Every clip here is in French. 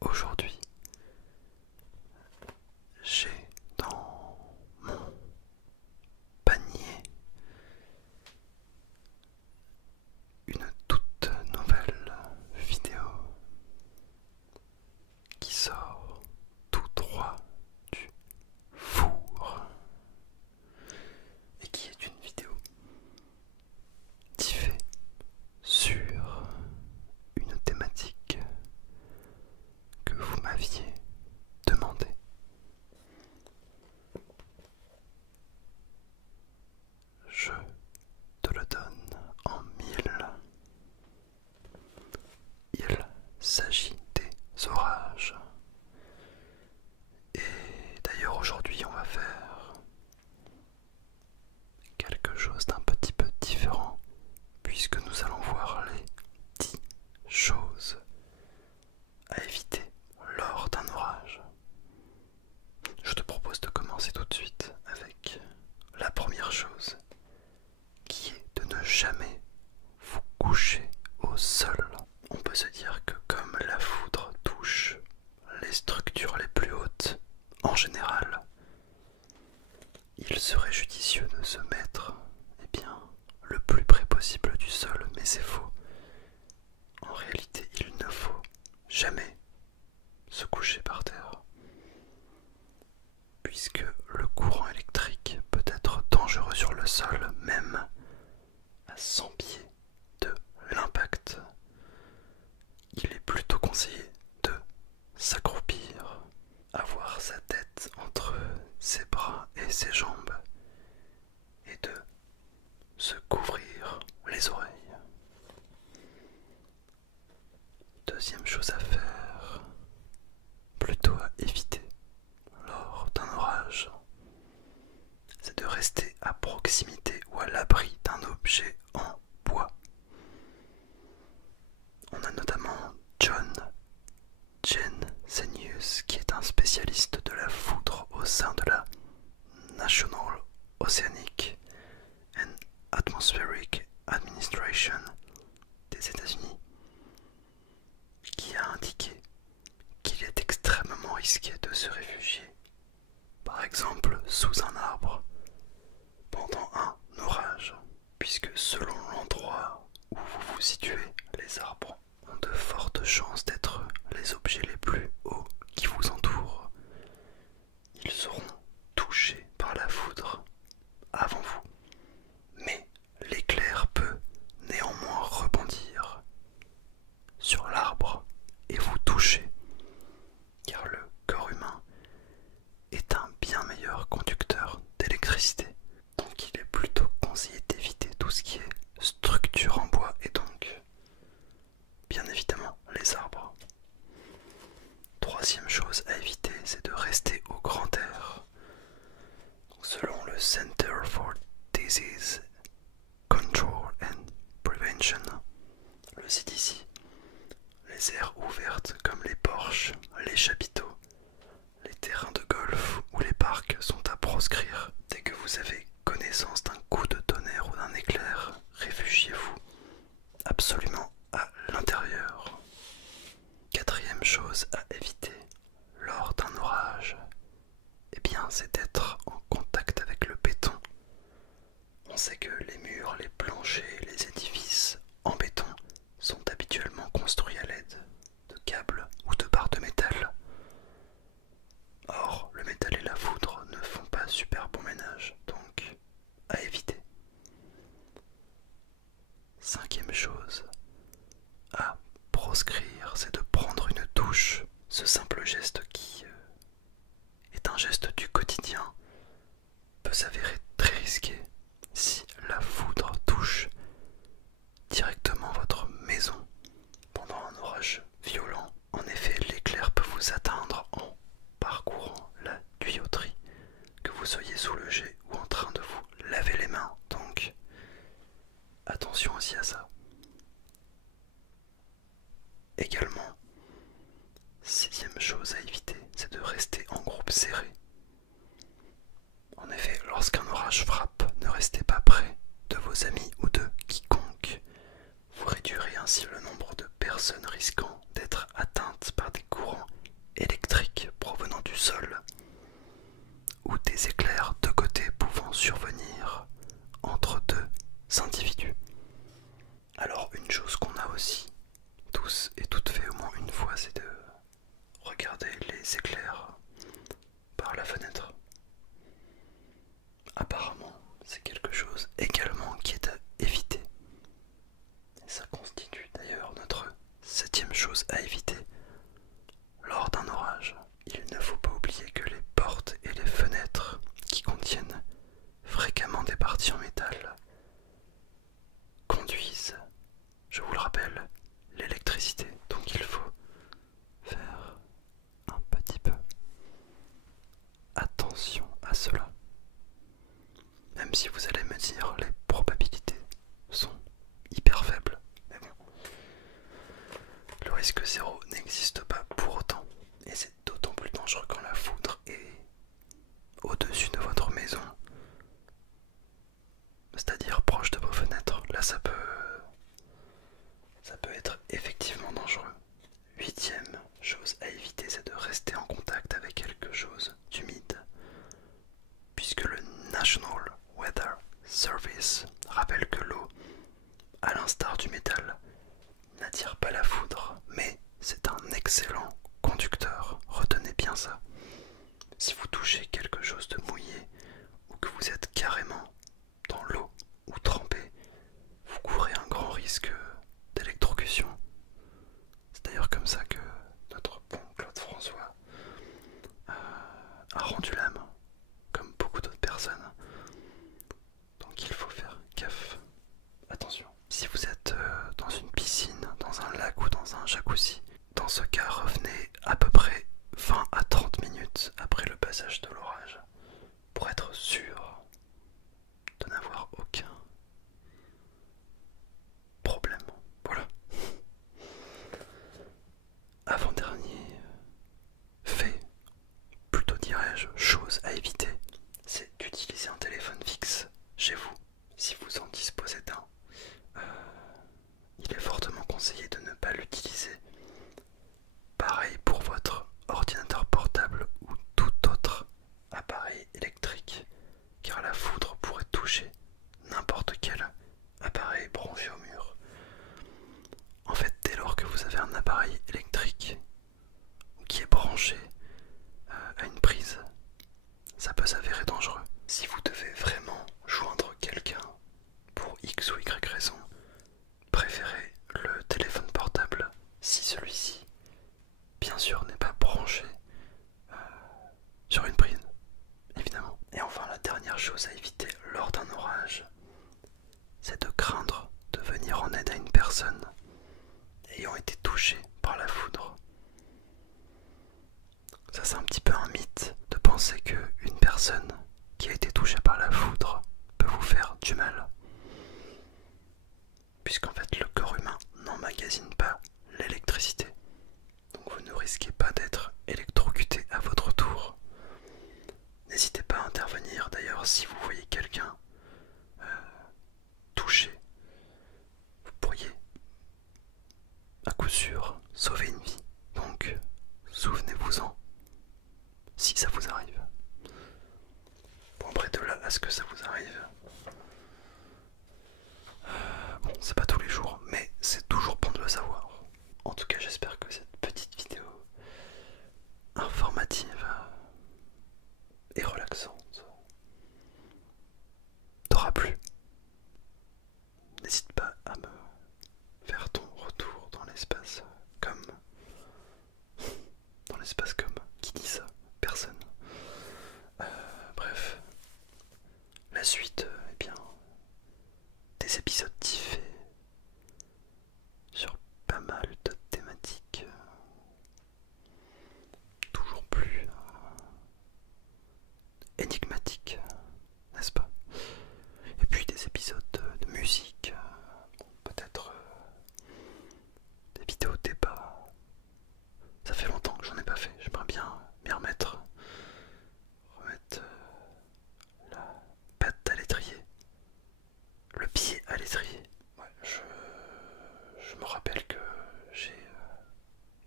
Aujourd'hui, j'ai dans mon panier une toute nouvelle vidéo qui sort tout droit du four et qui est une vidéo diffée sur une thématique que vous m'aviez demandé. Je te le donne en mille. Il s'agit des orages. Et d'ailleurs aujourd'hui on va faire quelque chose d'un petit peu différent puisque nous allons voir les 10 choses à éviter lors d'un orage. Je te propose de commencer tout de suite avec la première chose qui est de ne jamais vous coucher au sol. On peut se dire que comme la foudre touche les structures les plus hautes, en général, il serait judicieux de se mettre le plus près possible du sol, mais c'est faux. En réalité, il ne faut jamais se coucher par terre, puisque le courant électrique peut être dangereux sur le sol, même à 100 pieds de l'impact. Il est plutôt conseillé de s'accroupir, avoir sa tête entre ses bras et ses jambes, et de se couvrir les oreilles. Deuxième chose à faire, plutôt à éviter lors d'un orage, c'est de rester à proximité ou à l'abri d'un objet en bois. On a notamment John Jensenius qui est un spécialiste de la foudre au sein de la National Oceanic and Atmospheric Administration des États-Unis, qui a indiqué qu'il est extrêmement risqué de se réfugier, par exemple sous un arbre, pendant un orage, puisque selon l'endroit où vous vous situez, les arbres ont de fortes chances d'être les objets les plus hauts qui vous entourent. Ils seront touchés par la foudre avant vous, mais l'éclair peut néanmoins rebondir sur l'arbre et vous toucher, car le corps humain est un bien meilleur conducteur d'électricité. Donc il est plutôt conseillé d'éviter tout ce qui est structure en bois et donc bien évidemment les arbres. Troisième chose à éviter, c'est de rester au grand air. Selon le Center for Disease Control and Prevention, le CDC, les aires ouvertes comme les porches, les chapiteaux, les terrains de golf ou les parcs sont à proscrire. Dès que vous avez connaissance d'un coup de tonnerre ou d'un éclair, réfugiez-vous absolument à l'intérieur. Quatrième chose à éviter lors d'un orage, c'est d'être en contact avec le béton. On sait que les murs, les planchers, les édifices en béton sont habituellement construits à l'aide de câbles ou de barres de métal. Or, le métal et la foudre ne font pas super bon ménage, donc à éviter. Cinquième chose à proscrire, c'est de prendre une douche. Ce simple geste qui est un geste du quotidien peut s'avérer très risqué si la foudre touche directement votre maison pendant un orage violent. En effet, l'éclair peut vous atteindre en parcourant la tuyauterie, que vous soyez sous le jet ou en train de vous laver les mains, donc attention aussi à ça. Également, sixième chose à éviter, c'est de rester en groupe serré. En effet, lorsqu'un orage frappe, ne restez pas près de vos amis ou de quiconque. Vous réduirez ainsi le nombre de personnes risquant d'être atteintes par des courants les éclairs par la fenêtre. Apparemment, c'est quelque chose également qui est à éviter. Et ça constitue d'ailleurs notre 7e chose à éviter lors d'un orage. Il ne faut pas oublier que les portes et les fenêtres qui contiennent fréquemment des parties en métal conduisent, je vous le rappelle, l'électricité. Donc il faut faire un petit peu attention à cela. Même si vous allez me dire les probabilités sont hyper faibles. Mais bon, le risque zéro n'existe pas pour autant. Et c'est d'autant plus dangereux quand la foudre est au-dessus de votre maison, c'est-à-dire proche de vos fenêtres. Là ça peut être effectivement dangereux. 8e chose à éviter, c'est de rester en contact avec quelque chose d'humide, puisque le National Weather Service rappelle que l'eau, à l'instar du métal, n'attire pas la foudre, mais c'est un excellent conducteur. Retenez bien ça. Si vous touchez quelque chose de mouillé ou que vous êtes carrément dans l'eau ou trempé, vous courez un grand risque d'électrocution. C'est d'ailleurs comme ça que notre bon Claude François a rendu l'âme, comme beaucoup d'autres personnes. Donc il faut faire gaffe. Attention, si vous êtes dans une piscine, dans un lac ou dans un jacuzzi, dans ce cas revenez à peu près 20 à 30 minutes après le passage de l'orage pour être sûr de n'avoir aucun problème. Voilà. Avant-dernier fait, plutôt dirais-je, chose à éviter, c'est d'utiliser un téléphone fixe chez vous si vous en disposez d'un. Il est fortement conseillé de ne pas l'utiliser. Pareil pour votre ordinateur portable ou tout autre appareil électrique, car la foudre pourrait toucher n'importe quel appareil branché au mur. En fait, dès lors que vous avez un appareil électrique qui est branché à une prise, ça peut s'avérer dangereux. Si vous devez vraiment joindre quelqu'un pour X ou Y raison, préférez le téléphone portable si celui-ci, bien sûr, n'est pas branché sur une prise, évidemment. Et enfin, la dernière chose à éviter lors d'un orage, c'est de craindre de venir en aide à une personne ayant été touchée par la foudre. Ça, c'est un petit peu un mythe de penser qu'une personne qui a été touchée par la foudre peut vous faire du mal, puisqu'en fait le corps humain n'emmagasine pas l'électricité, donc vous ne risquez pas d'être électrocuté à votre tour. N'hésitez pas à intervenir d'ailleurs si vous voyez quelqu'un touché. Vous pourriez à coup sûr sauver une vie, donc souvenez-vous-en si ça vous arrive. Bon, après de là à ce que ça vous arrive, bon, c'est pas tous les jours, mais c'est toujours bon de le savoir. En tout cas, j'espère que cette petite vidéo informative et relaxante t'aura plu. N'hésite pas à me faire ton retour dans l'espace comme qui dit ça, personne. Bref, la suite, eh bien, des épisodes diffés sur pas mal de thématiques toujours plus énigmatiques, n'est-ce pas? Et puis des épisodes de musique, peut-être des vidéos de débat. Ça fait longtemps que j'en ai pas fait, j'aimerais bien m'y remettre la patte à l'étrier, le pied à l'étrier. Ouais, je me rappelle que j'ai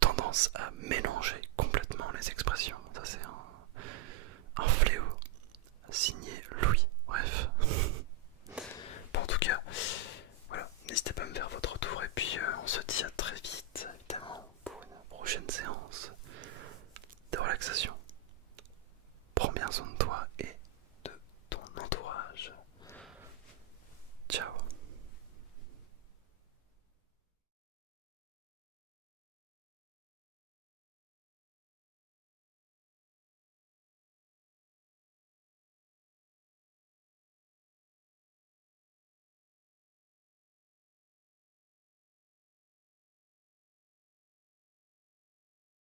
tendance à mélanger complètement les expressions. Ça c'est un fléau signé Louis. Bref. Bon, en tout cas, voilà, n'hésitez pas à me faire votre retour et puis on se dit à